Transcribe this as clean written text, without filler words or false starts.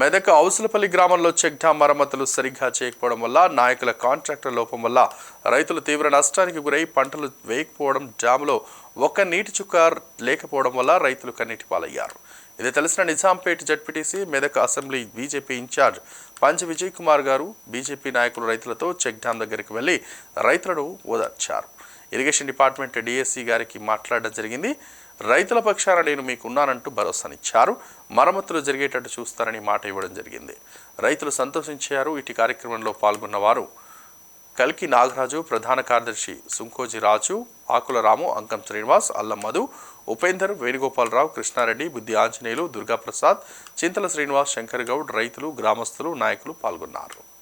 మెదక్ ఔసులపల్లి గ్రామంలో check dam మరమ్మతులు సరిగ్గా చేయకపోవడం వల్ల నాయకుల కాంట్రాక్టర్ లోపం వల్ల రైతులు తీవ్ర నష్టానికి గురై పంటలు వేయకపోవడం, డ్యాములో ఒక్క నీటి చుక్క లేకపోవడం వల్ల రైతులు కన్నీటి పాలయ్యారు. ఇది తెలిసిన Nizampet ZPTC Medak assembly BJP incharge Panch Vijay Kumar garu BJP నాయకులు రైతులతో చెక్ డ్యాం దగ్గరికి వెళ్లి రైతులను ఓదార్చారు. ఇరిగేషన్ డిపార్ట్మెంట్ డిఎస్సీ గారికి మాట్లాడడం జరిగింది. రైతుల పక్షాన నేను మీకున్నానంటూ భరోసానిచ్చారు. మరమ్మతులు జరిగేటట్టు చూస్తారని మాట ఇవ్వడం జరిగింది. రైతులు సంతోషించారు. ఇటు కార్యక్రమంలో పాల్గొన్న వారు కల్కి నాగరాజు, ప్రధాన కార్యదర్శి సుంకోజి రాజు, ఆకుల రాము, అంకం శ్రీనివాస్, అల్లం మధు, ఉపేందర్, వేణుగోపాలరావు, కృష్ణారెడ్డి, బుద్ధి ఆంజనేయులు, దుర్గాప్రసాద్, చింతల శ్రీనివాస్, శంకర్ గౌడ్, రైతులు, గ్రామస్తులు, నాయకులు పాల్గొన్నారు.